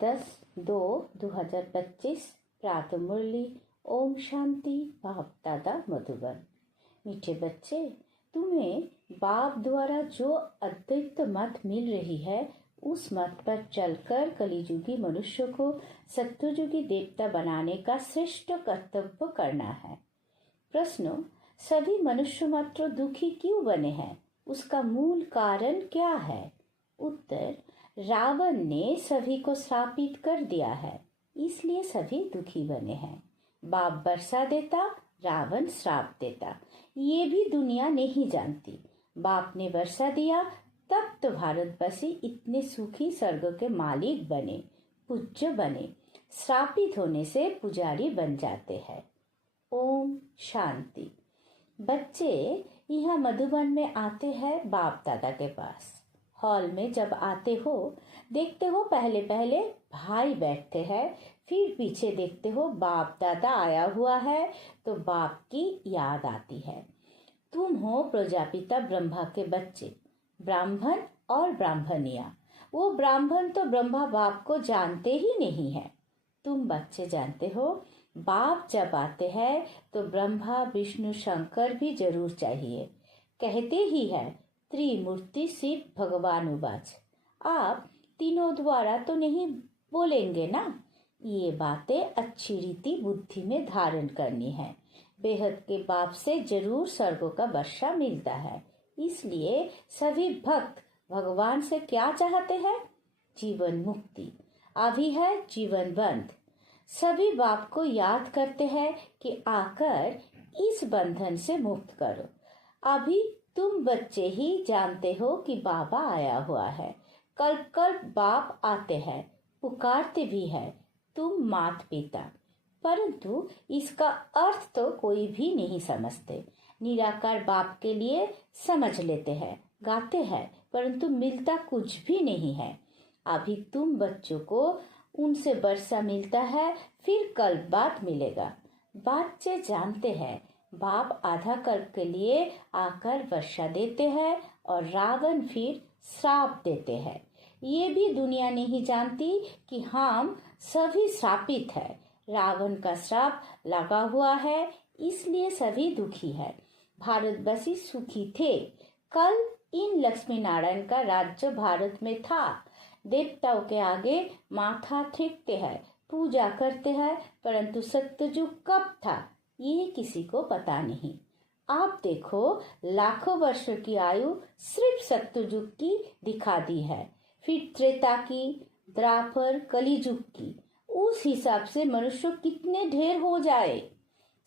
10/2/2025 प्रातः मुरली। ओम शांति। बाप दादा मधुबन। मीठे बच्चे, तुम्हें बाप द्वारा जो अद्वैत मत मिल रही है उस मत पर चलकर कलियुगी मनुष्य को सत्युगी देवता बनाने का श्रेष्ठ कर्तव्य करना है। प्रश्न: सभी मनुष्य मात्र दुखी क्यों बने हैं? उसका मूल कारण क्या है? उत्तर: रावण ने सभी को श्रापित कर दिया है, इसलिए सभी दुखी बने हैं। बाप वर्षा देता, रावण श्राप देता, ये भी दुनिया नहीं जानती। बाप ने वर्षा दिया, तब तो भारतवासी इतने सुखी स्वर्ग के मालिक बने, पूज्य बने। श्रापित होने से पुजारी बन जाते हैं। ओम शांति। बच्चे यहाँ मधुबन में आते हैं बाप दादा के पास। हॉल में जब आते हो, देखते हो पहले पहले भाई बैठते हैं, फिर पीछे देखते हो बाप दादा आया हुआ है तो बाप की याद आती है। तुम हो प्रजापिता ब्रह्मा के बच्चे, ब्राह्मण और ब्राह्मणिया। वो ब्राह्मण तो ब्रह्मा बाप को जानते ही नहीं है। तुम बच्चे जानते हो बाप जब आते हैं तो ब्रह्मा विष्णु शंकर भी जरूर चाहिए। कहते ही है त्रिमूर्ति शिव भगवान उवाच। आप तीनों द्वारा तो नहीं बोलेंगे ना। ये बातें अच्छी रीति बुद्धि में धारण करनी है। बेहद के बाप से जरूर स्वर्गों का वर्षा मिलता है। इसलिए सभी भक्त भगवान से क्या चाहते हैं? जीवन मुक्ति। अभी है जीवन बंध। सभी बाप को याद करते हैं कि आकर इस बंधन से मुक्त करो। अभी तुम बच्चे ही जानते हो कि बाबा आया हुआ है। कल्प कल्प बाप आते हैं, पुकारते भी है तुम मात पिता, परंतु इसका अर्थ तो कोई भी नहीं समझते। निराकार बाप के लिए समझ लेते हैं, गाते हैं, परंतु मिलता कुछ भी नहीं है। अभी तुम बच्चों को उनसे वर्षा मिलता है, फिर कल्प बाद मिलेगा। बच्चे जानते हैं बाप आधा कल्प के लिए आकर वर्षा देते हैं और रावण फिर श्राप देते हैं। ये भी दुनिया नहीं जानती कि हम सभी श्रापित है। रावण का श्राप लगा हुआ है, इसलिए सभी दुखी है। भारतवासी सुखी थे। कल इन लक्ष्मी नारायण का राज्य भारत में था। देवताओं के आगे माथा टेकते हैं, पूजा करते हैं, परंतु सत्ययुग कब था ये किसी को पता नहीं। आप देखो लाखों वर्षों की आयु सिर्फ सत्ययुग की दिखा दी है, फिर त्रेता की, द्वापर, कलियुग की। उस हिसाब से मनुष्य कितने ढेर हो जाए।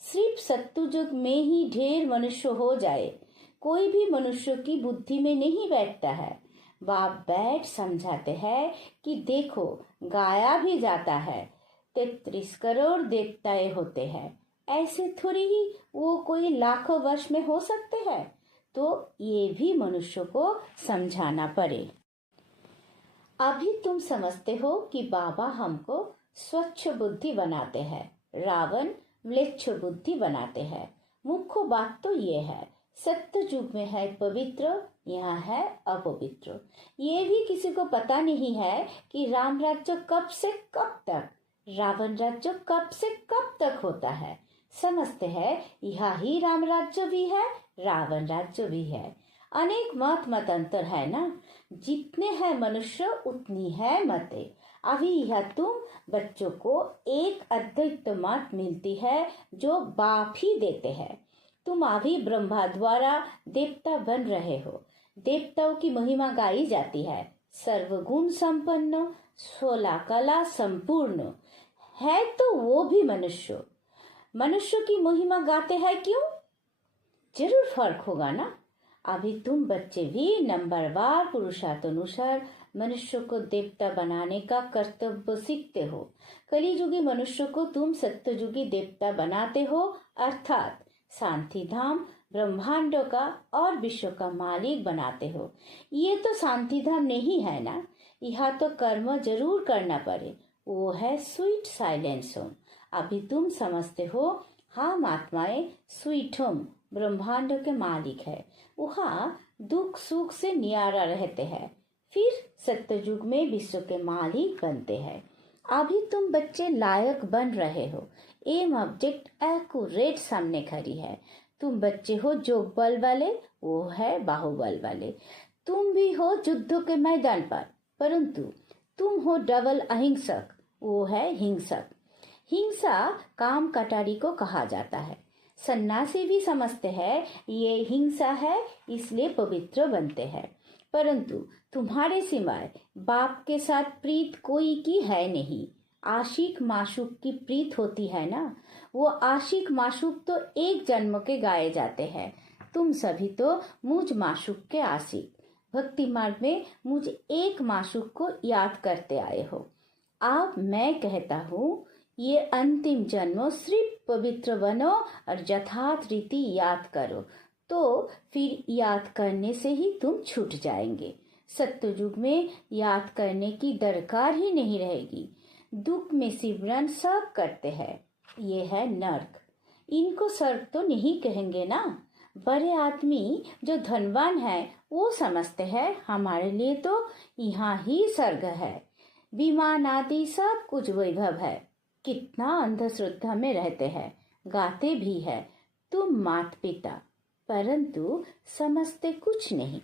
सिर्फ सत्ययुग में ही ढेर मनुष्य हो जाए, कोई भी मनुष्य की बुद्धि में नहीं बैठता है। बाप बैठ समझाते हैं कि देखो गाया भी जाता है, 33 करोड़ देवताएं होते हैं। ऐसे थोड़ी ही वो कोई लाखों वर्ष में हो सकते हैं। तो ये भी मनुष्य को समझाना पड़े। अभी तुम समझते हो कि बाबा हमको स्वच्छ बुद्धि बनाते हैं, रावण म्लेच्छ बुद्धि बनाते हैं। मुख्य बात तो ये है, सत्य युग में है पवित्र, यहाँ है अपवित्र। ये भी किसी को पता नहीं है कि राम राज्य कब से कब तक, रावण राज्य कब से कब तक होता है। समझते हैं यह ही राम राज्य भी है, रावण राज्य भी है। अनेक मतांतर है ना। जितने हैं मनुष्य उतनी है मतें। अभी यह तुम बच्चों को एक अद्वैत मत मिलती है जो बाप ही देते हैं। तुम अभी ब्रह्मा द्वारा देवता बन रहे हो। देवताओं की महिमा गाई जाती है। सर्वगुण संपन्न, 16 कला संपूर्ण है, तो वो भी मनुष्य की महिमा गाते हैं क्यों? जरूर फर्क होगा ना। अभी तुम बच्चे भी नंबरवार पुरुषार्थ अनुसार मनुष्य को देवता बनाने का कर्तव्य सीखते हो। कलियुगी मनुष्य को तुम सत्ययुगी देवता बनाते हो, अर्थात शांति धाम ब्रह्मांड का और विश्व का मालिक बनाते हो। ये तो शांति धाम नहीं है ना। यह तो कर्म जरूर करना पड़े, वो है स्वीट साइलेंस होम। अभी तुम समझते हो हम आत्माएं स्वीट होम ब्रह्मांड के मालिक है। वहाँ दुख सुख से नियारा रहते हैं, फिर सत्ययुग में विश्व के मालिक बनते हैं। अभी तुम बच्चे लायक बन रहे हो। एम ऑब्जेक्ट एक्यूरेट सामने खड़ी है। तुम बच्चे हो जो बल वाले, वो है बाहुबल वाले। तुम भी हो युद्धों के मैदान पर, परंतु तुम हो डबल अहिंसक, वो है हिंसक। हिंसा काम कटारी को कहा जाता है। सन्यासी भी समझते हैं ये हिंसा है, इसलिए पवित्र बनते हैं। परंतु तुम्हारे सिवाय बाप के साथ प्रीत कोई की है नहीं। आशिक माशूक की प्रीत होती है ना, वो आशिक माशूक तो एक जन्म के गाए जाते हैं। तुम सभी तो मुझ माशूक के आशिक, भक्ति मार्ग में मुझ एक माशूक को याद करते आए हो। अब मैं कहता हूँ ये अंतिम जन्म सिर्फ पवित्र बनो और यथार्थ रीति याद करो, तो फिर याद करने से ही तुम छूट जाएंगे। सत्ययुग में याद करने की दरकार ही नहीं रहेगी। दुख में सिमरन सब करते हैं। ये है नर्क। इनको स्वर्ग तो नहीं कहेंगे ना। बड़े आदमी जो धनवान है वो समझते हैं हमारे लिए तो यहाँ ही स्वर्ग है। विमान आदि सब कुछ वैभव है। कितना अंधश्रद्धा में रहते हैं, गाते भी है तुम मात पिता, परंतु समझते कुछ नहीं।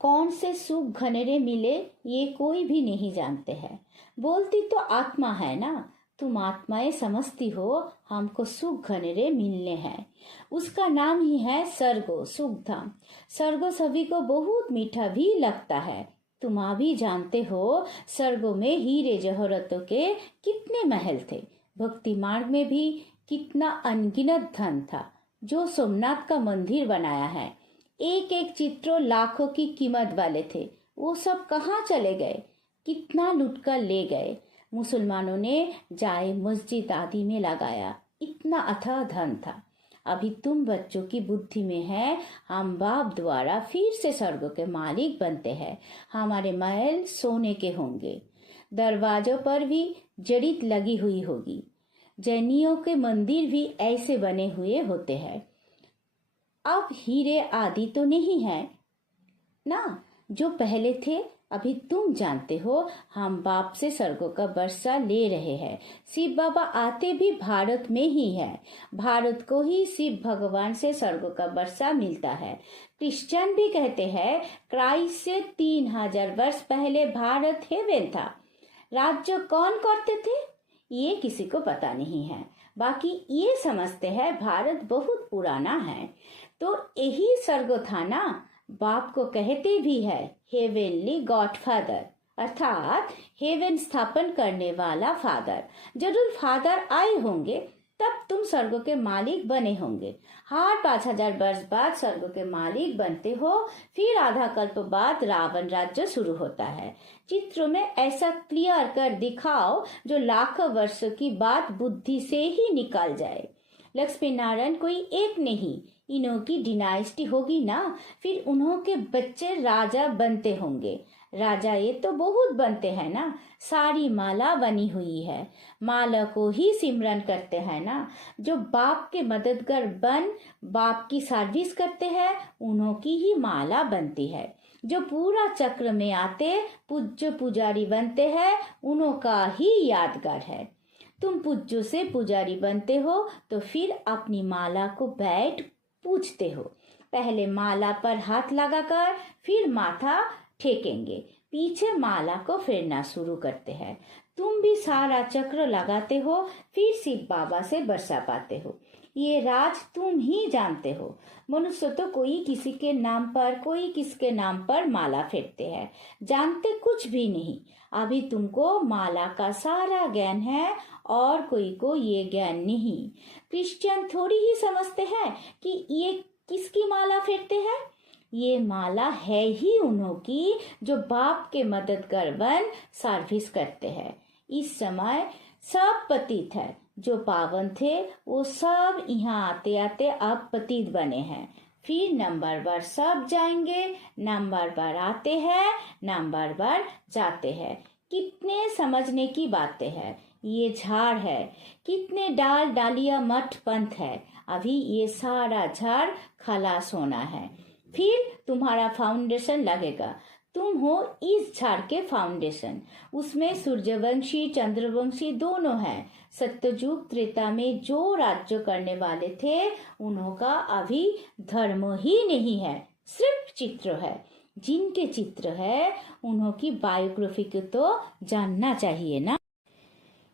कौन से सुख घनेरे मिले ये कोई भी नहीं जानते हैं। बोलती तो आत्मा है ना, तुम आत्माएं समझती हो हमको सुख घनेरे मिलने हैं। उसका नाम ही है स्वर्गो, सुख धाम। स्वर्गो सभी को बहुत मीठा भी लगता है। तुम भी जानते हो स्वर्गों में हीरे जवाहरातों के कितने महल थे। भक्ति मार्ग में भी कितना अनगिनत धन था। जो सोमनाथ का मंदिर बनाया है, एक एक चित्रों लाखों की कीमत वाले थे। वो सब कहाँ चले गए, कितना लूट कर ले गए। मुसलमानों ने जाए मस्जिद आदि में लगाया, इतना अथाह धन था। अभी तुम बच्चों की बुद्धि में है हम बाप द्वारा फिर से स्वर्ग के मालिक बनते हैं। हमारे महल सोने के होंगे, दरवाजों पर भी जड़ीत लगी हुई होगी। जैनियों के मंदिर भी ऐसे बने हुए होते हैं। अब हीरे आदि तो नहीं है ना जो पहले थे। अभी तुम जानते हो हम बाप से स्वर्गों का वर्षा ले रहे हैं। शिव बाबा आते भी भारत में ही है। भारत को ही शिव भगवान से स्वर्गों का वर्षा मिलता है। क्रिश्चियन भी कहते हैं क्राइस्ट से 3000 वर्ष पहले भारत हेवन था। राज्य कौन करते थे ये किसी को पता नहीं है। बाकी ये समझते हैं भारत बहुत पुराना है, तो यही स्वर्ग था ना। बाप को कहते भी है हेवेनली गॉडफादर, अर्थात हेवन स्थापन करने वाला फादर। जरूर फादर आए होंगे तब तुम स्वर्ग के मालिक बने होंगे। हर 5000 वर्ष बाद स्वर्ग के मालिक बनते हो, फिर आधा कल्प बाद रावण राज्य शुरू होता है। चित्रों में ऐसा क्लियर कर दिखाओ जो लाखों वर्षों की बात बुद्धि से ही निकल जाए। लक्ष्मी नारायण कोई एक नहीं, इन्हों की डिनाइस्टी होगी ना, फिर उन्हों के बच्चे राजा बनते होंगे। राजा ये तो बहुत बनते हैं ना, सारी माला बनी हुई है। माला को ही सिमरन करते हैं ना। जो बाप के मददगार बन बाप की सर्विस करते हैं उन्हों की ही माला बनती है। जो पूरा चक्र में आते पूज्य पुजारी बनते हैं उन्हों का ही यादगार है। तुम पूज्य से पुजारी बनते हो तो फिर अपनी माला को बैठ पूछते हो। पहले माला पर हाथ लगाकर फिर माथा ठेकेंगे, पीछे माला को फेरना शुरू करते हैं। तुम भी सारा चक्र लगाते हो, फिर शिव बाबा से वर्षा पाते हो। ये राज तुम ही जानते हो। मनुष्य तो कोई किसी के नाम पर कोई किसके नाम पर माला फेरते हैं, जानते कुछ भी नहीं। अभी तुमको माला का सारा ज्ञान है और कोई को ये ज्ञान नहीं। क्रिश्चियन थोड़ी ही समझते हैं कि ये किसकी माला फेरते हैं। ये माला है ही उन्हों की जो बाप के मददगार बन सर्विस करते हैं। इस समय सब पतित है। जो पावन थे वो सब यहाँ आते आते अब पतित बने हैं। फिर नंबर बार सब जाएंगे, नंबर बार आते हैं, नंबर बार जाते हैं। कितने समझने की बातें हैं। ये झाड़ है, कितने डाल डालिया मठ पंथ है। अभी ये सारा झाड़ खलास होना है, फिर तुम्हारा फाउंडेशन लगेगा। तुम हो इस झाड़ के फाउंडेशन। उसमें सूर्यवंशी चंद्रवंशी दोनों हैं। सत्ययुग त्रेता में जो राज्य करने वाले थे उनका अभी धर्म ही नहीं है, सिर्फ चित्र है। जिनके चित्र है उन्हों की बायोग्राफी को तो जानना चाहिए ना।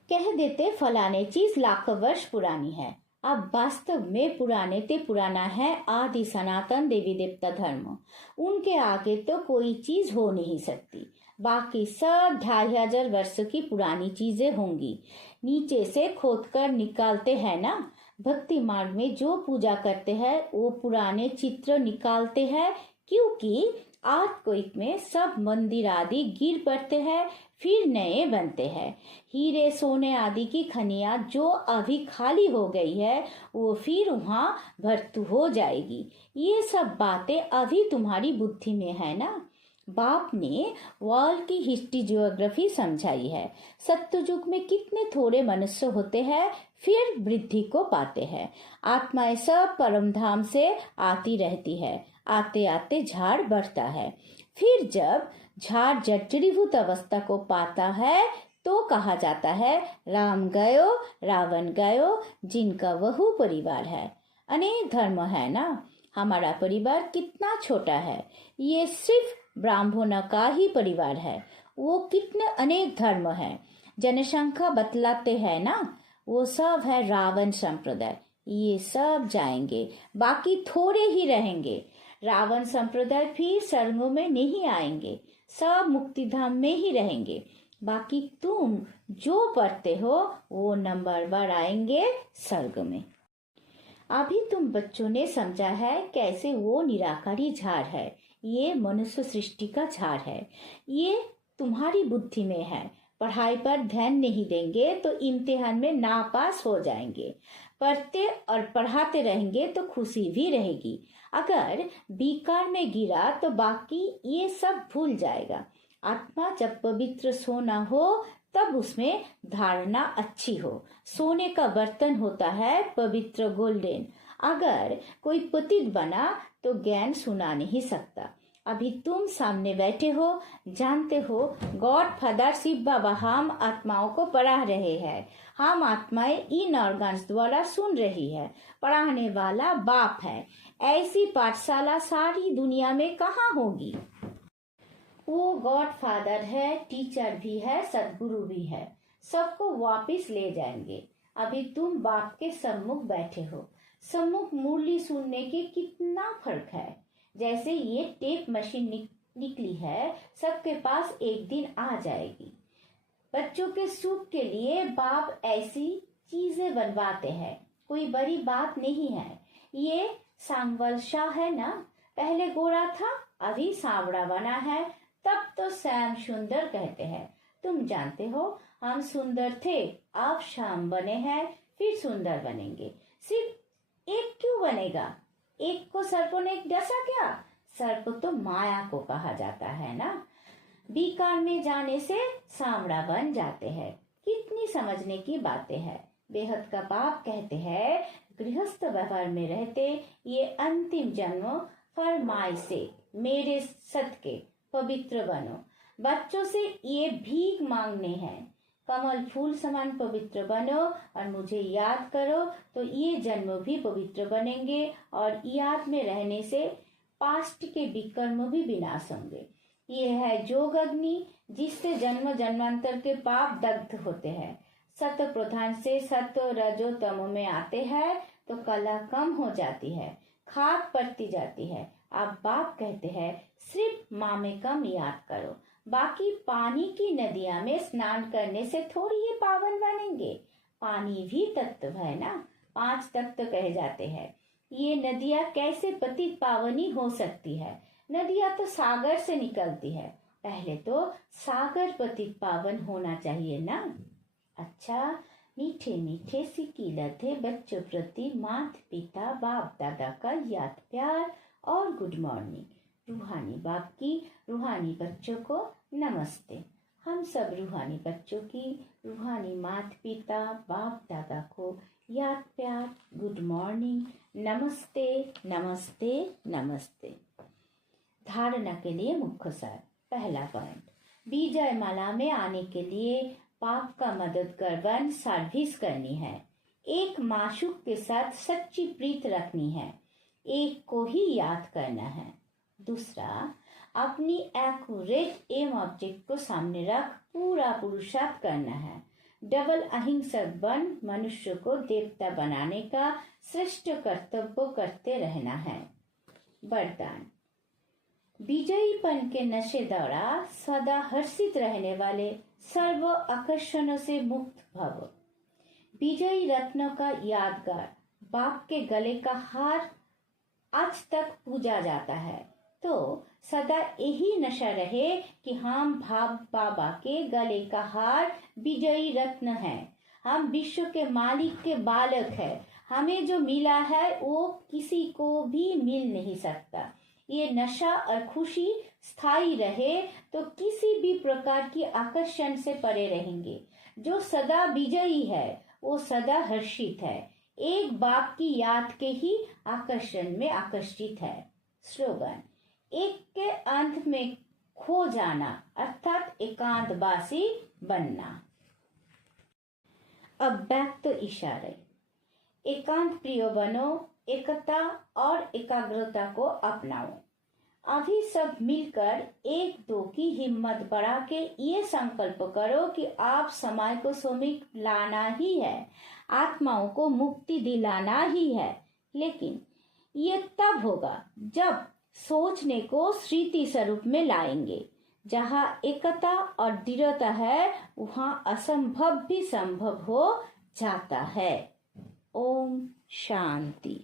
कह देते फलाने चीज लाखों वर्ष पुरानी है। अब वास्तव में पुराने ते पुराना है आदि सनातन देवी देवता धर्म। उनके आगे तो कोई चीज हो नहीं सकती। बाकी सब 2500 वर्ष की पुरानी चीजें होंगी। नीचे से खोद कर निकालते हैं ना। भक्ति मार्ग में जो पूजा करते हैं वो पुराने चित्र निकालते हैं, क्योंकि आर्टक्वेक में सब मंदिर आदि गिर पड़ते हैं, फिर नए बनते हैं। हीरे सोने आदि की खनियां जो अभी खाली हो गई है वो फिर वहां भर्ती हो जाएगी। ये सब बातें अभी तुम्हारी बुद्धि में है ना। बाप ने वर्ल्ड की हिस्ट्री जियोग्राफी समझाई है। सत्ययुग में कितने थोड़े मनुष्य होते हैं, फिर वृद्धि को पाते हैं। आत्माएं सब परमधाम से आती रहती है। आते आते झाड़ बढ़ता है। फिर जब झाड़ जर्जरीभूत अवस्था को पाता है तो कहा जाता है राम गयो रावण गयो, जिनका वह परिवार है। अनेक धर्म है ना। हमारा परिवार कितना छोटा है, ये सिर्फ ब्राह्मणों का ही परिवार है। वो कितने अनेक धर्म है जनसंख्या बतलाते हैं ना। वो सब है रावण संप्रदाय। ये सब जाएंगे, बाकी थोड़े ही रहेंगे। रावण संप्रदाय फिर स्वर्गों में नहीं आएंगे, सब मुक्तिधाम में ही रहेंगे। बाकी तुम जो पढ़ते हो वो नंबर 1 आएंगे स्वर्ग में। अभी तुम बच्चों ने समझा है कैसे वो निराकारी झाड़ है, ये मनुष्य सृष्टि का झाड़ है। ये तुम्हारी बुद्धि में है। पढ़ाई पर ध्यान नहीं देंगे तो इम्तिहान में नापास हो जाएंगे। पढ़ते और पढ़ाते रहेंगे तो खुशी भी रहेगी। अगर बीकार में गिरा तो बाकी ये सब भूल जाएगा। आत्मा जब पवित्र सोना हो तब उसमें धारणा अच्छी हो। सोने का बर्तन होता है पवित्र गोल्डन। अगर कोई पतित बना तो ज्ञान सुना नहीं सकता। अभी तुम सामने बैठे हो, जानते हो गॉड फादर शिव बाबा हम आत्माओं को पढ़ा रहे हैं। हम आत्माएं इन ऑर्गन्स द्वारा सुन रही है। पढ़ाने वाला बाप है। ऐसी पाठशाला सारी दुनिया में कहाँ होगी। वो गॉड फादर है, टीचर भी है, सदगुरु भी है। सबको वापस ले जाएंगे। अभी तुम बाप के सम्मुख बैठे हो। सम्मुख मुरली सुनने के कितना फर्क है। जैसे ये टेप मशीन निकली है, सबके पास एक दिन आ जाएगी। बच्चों के सुख के लिए बाप ऐसी चीजें बनवाते हैं, कोई बड़ी बात नहीं है। ये सांवल शाह है ना, पहले गोरा था अभी सांवड़ा बना है, तब तो श्याम सुंदर कहते हैं। तुम जानते हो हम सुंदर थे, अब श्याम बने हैं, फिर सुंदर बनेंगे। सिर्फ एक क्यों बनेगा? एक को सर्पों ने डसा क्या? सर्प तो माया को कहा जाता है ना। बीकार में जाने से सांवड़ा बन जाते हैं। कितनी समझने की बातें हैं। बेहद का बाप कहते हैं गृहस्थ व्यवहार में रहते ये अंतिम जन्म फरमाई से मेरे सदके पवित्र बनो। बच्चों से ये भीख मांगने हैं, कमल फूल समान पवित्र बनो और मुझे याद करो तो ये जन्म भी पवित्र बनेंगे और याद में रहने से पास्ट के विकर्म भी विनाश होंगे। ये है जोग अग्नि, जिससे जन्म जन्मांतर के पाप दग्ध होते हैं। सत प्रधान से सत्व रजो तमो में आते हैं तो कला कम हो जाती है, खाद पड़ती जाती है। अब बाप कहते हैं सिर्फ माँ में कम याद करो, बाकी पानी की नदियां में स्नान करने से थोड़ी ये पावन बनेंगे। पानी भी तत्व है ना, 5 तत्व कहे जाते हैं। ये नदियां कैसे पतित पावनी हो सकती है? नदियां तो सागर से निकलती है, पहले तो सागर पतित पावन होना चाहिए ना। अच्छा, मीठे मीठे सिक्की लथे बच्चों प्रति माता पिता बाप दादा का याद प्यार और गुड मॉर्निंग। रूहानी बाप की रूहानी बच्चों को नमस्ते। हम सब रूहानी बच्चों की रूहानी माता पिता बाप दादा को याद प्यार गुड मॉर्निंग, नमस्ते नमस्ते नमस्ते। धारणा के लिए मुख्य सार। पहला पॉइंट, विजय माला में आने के लिए पाप का मददगार बन सर्विस करनी है। एक माशूक के साथ सच्ची प्रीत रखनी है। एक को ही याद करना है। दूसरा, अपनी एक्यूरेट एम ऑब्जेक्ट को सामने रख पूरा पुरुषार्थ करना है। डबल अहिंसक बन मनुष्य को देवता बनाने का श्रेष्ठ कर्तव्य करते रहना है। वरदान, विजयीपन के नशे द्वारा सदा हर्षित रहने वाले सर्व आकर्षणों से मुक्त भव। विजयी रत्नों का यादगार बाप के गले का हार आज तक पूजा जाता है, तो सदा यही नशा रहे कि हम बाबा के गले का हार विजयी रत्न है। हम विश्व के मालिक के बालक है। हमें जो मिला है वो किसी को भी मिल नहीं सकता। ये नशा और खुशी स्थायी रहे तो किसी भी प्रकार की आकर्षण से परे रहेंगे। जो सदा विजयी है वो सदा हर्षित है। एक बाप की याद के ही आकर्षण में आकर्षित है। स्लोगन, एक के अंत में खो जाना अर्थात एकांतवासी बनना। अब व्यक्त इशारे, एकांत प्रिय बनो, एकता और एकाग्रता को अपनाओ। अभी सब मिलकर एक दो की हिम्मत बढ़ा के ये संकल्प करो कि आप समय को समीप लाना ही है, आत्माओं को मुक्ति दिलाना ही है। लेकिन ये तब होगा जब सोचने को स्मृति स्वरूप में लाएंगे। जहाँ एकता और दृढ़ता है वहाँ असंभव भी संभव हो जाता है। ओम शांति।